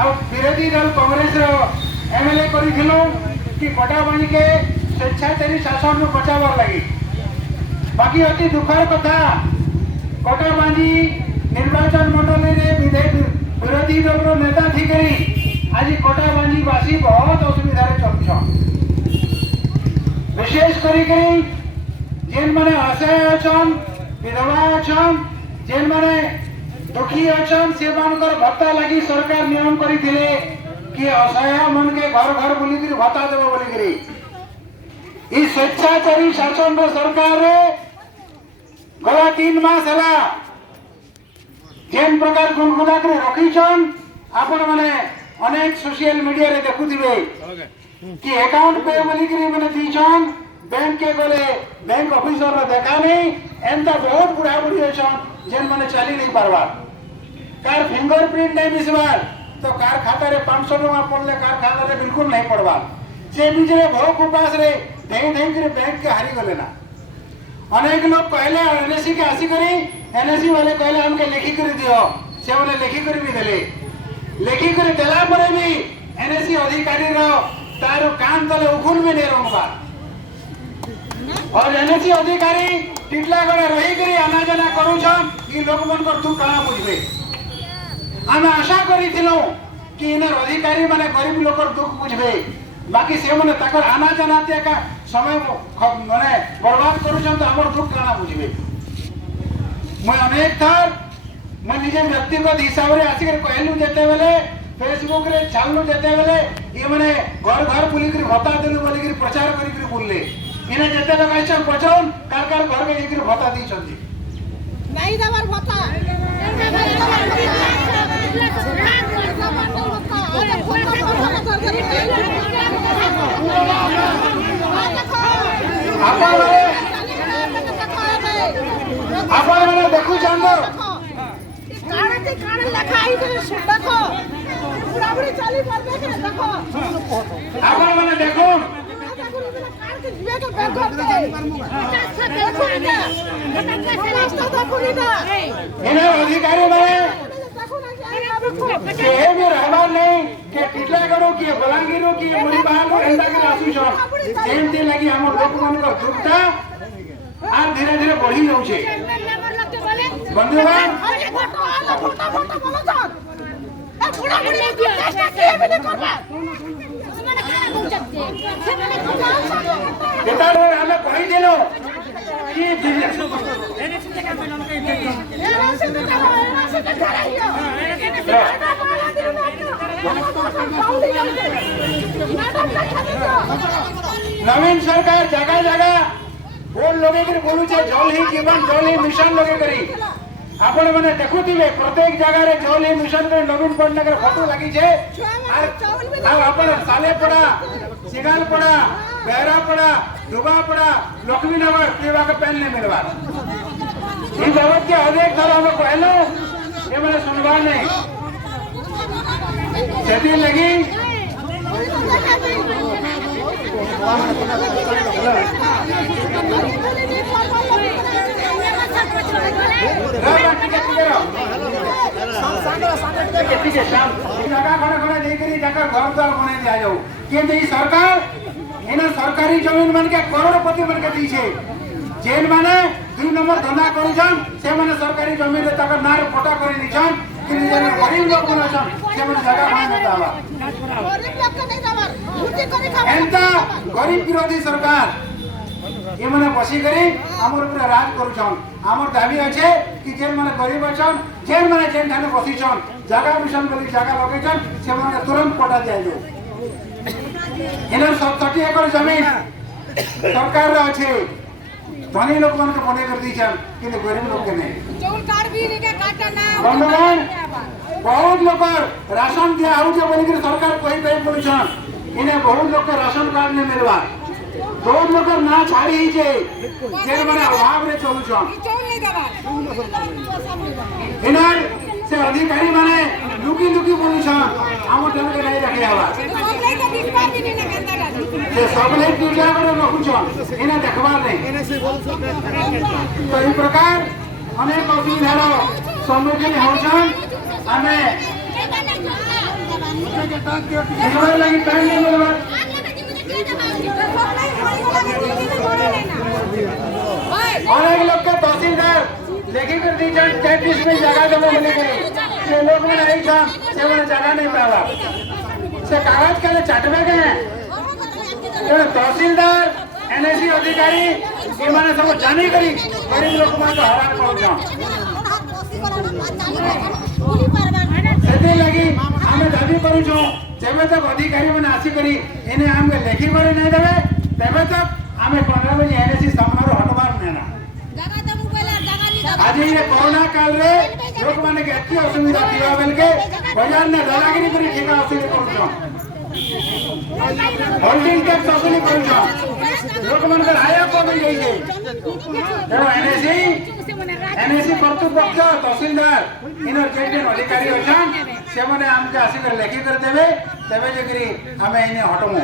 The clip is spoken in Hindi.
विरोधी दल कांग्रेस एमएलए करिथिलु कि कोटाबांजी के स्वेच्छाचारी शासन बचावर लगी। बाकी अति दुखर कथा कोटाबांजी निर्वाचन मंडल विरोधी दल नेता थी आज कोटाबांजी वासी बहुत असुविधा चलुछन। विशेष करी जेन माने असहाय अछन, विधवा अछन, जेन माने दुखी अछन, से मानकर भत्ता लगी सरकार नियम करिथिले कि असहाय मन के घर घर बुली कर भत्ता देबो बोली करी। ई स्वेच्छाचारी शासन रो सरकार रे गला 3 मास हला जेन प्रकार गुणगुणा कर रखीछन आपण माने अनेक सोशल मीडिया रे देखुथिबे कि अकाउंट पे बोली करी माने दीछन बैंक के गले बैंक ऑफिसर रे देखा नहीं एंता बहुत बुढ़ा बुढ़ी अछन जेन माने चली नहीं पारवा। कार फिंगरप्रिंट नहीं मिसबार तो कार खाता रे 500 टका पड़ले कार खाता रे बिल्कुल नहीं पड़वा। से बिजरे भोक उपास रे धई धई करे बैंक के हारी गले ना। अनेक लोग कहले एनएससी के आसी करी एनएससी वाले कहले हमके लेखी कर दियो से वाले लेखी कर भी देले। लेखी कर देला परे भी एनएससी अधिकारी रो तारो कान तले उखुन में नहीं रंगबा और एनएससी अधिकारी टिटला गड़े रही करी आना जाना करूछन ई लोग मन को तू काना बुझबे। हम आशा करिथिलो कि इनर अधिकारी माने गरीब लोकर दुख बुझबे। बाकी से माने ताकर आना जाना ते का समय माने बर्बाद करूछन तो हमर दुख काना बुझबे। मैं अनेक थर मैं निजे व्यक्तिगत हिसाब रे आसी कर कहलु जेते बेले फेसबुक रे छालनु जेते बेले ये माने घर घर बुली कर भत्ता देलु बोली कर प्रचार करी कर बोलले इने जेते लोग आइछन पचौन कार घर में एक भत्ता दी छथि नहीं दवर भत्ता आपण देखु जानो काणे काणे लखाई दे देखो पूरा पूरी चाली पर देखे देखो आपण माने देखो अधिकारी भी रहबार नहीं कि टिटलागढ़ किए बलांगीर किए मणिपाल एंता के आसुछन सेमती लगी हमर लोक मन को दुखता आ धीरे धीरे बढ़ी जाउछे। बंधुगण हमें कही दिलो नवीन सरकार जगह जगह बोल लोगे कर बोलू छे जल ही जीवन जल ही मिशन लोगे करी। आपण माने देखुथिबे प्रत्येक जगह रे जल ही मिशन रे नवीन पटनायक रे फोटो लागी छे आ आपण सालेपड़ा सिगालपड़ा बेहरापड़ा दुबापड़ा लक्ष्मीनगर पीवा के पेन नहीं मिलवा। ई बाबत के अनेक थर हम कहलो ए माने सुनबा नहीं सेती लगी सरकार सरकारी जमीन मन के करोड़पति मन के दीछे जेन माने 2 नंबर धंधा करूछन से माने सरकारी जमीन रे तकर नार फोटा करी दीछन कि जेन गरीब लोग बनछन से माने जगह माने दावा गरीब लोग के नहीं दवर भूति करे खावा एंता गरीब विरोधी सरकार ये माने बसी करी हमर ऊपर राज करूछन। हमर दाबी अछि कि जेन माने गरीब अछन जेन माने जेन ठाने बसिछन जगह मिशन बोली जगह लगेछन से माने तुरंत पटा दियाजो। इनर 70 एकड़ जमीन सरकार रे अछि धनी लोग मन के बने कर दीछन किंतु गरीब लोग के नहीं। चौल कार्ड भी रे काटा ना बंधुगण बहुत लोग राशन दिया हो जे बोली कर सरकार कहि बोलछन इने बहुत लोग के राशन कार्ड नहीं मिलवा। बहुत लोग ना छाड़ी ही जे जेन माने अभाव रे चलुछन चौल नहीं दवा इनर से अधिकारी माने लुकी लुकी बोलछन हम टन के नहीं रखे आवा से सब ले दुनिया में रखुछन इने देखबा नहीं। तो ई प्रकार अनेक असुविधार सम्मुखीन होछन। हमें हमारे लगी पैन नहीं मिलवा और एक लोग के तहसीलदार लेखी कर दी जन 33 में जगह जब मिली गई से लोग में नहीं था से मैंने जगह नहीं पावा से कागज के लिए चटवे गए हैं तहसीलदार एनएससी अधिकारी ये मैंने सब जानी करी गरीब लोग को हैरान कर लगी आम दाबी करूँ जब तक अधिकारी मैंने आसी करी इन्हें आम लेखी कर नहीं देवे तेबे तक आम 15 बजे एनएससी सामना हटबार नहीं आज ये कोरोना काल रे लोक माने के एती असुविधा थिबा बेल के बाजार ने दादागिरी करी ठेका असुविधा करू होल्डिंग टैक्स असुली करू लोक मन कर आया को मिल जाई एनएससी कर्तृपक्ष तहसीलदार इनर जेन अधिकारी अछन से माने हमके आसी कर लेखी कर देबे तबे जकरी हमें इने हटमु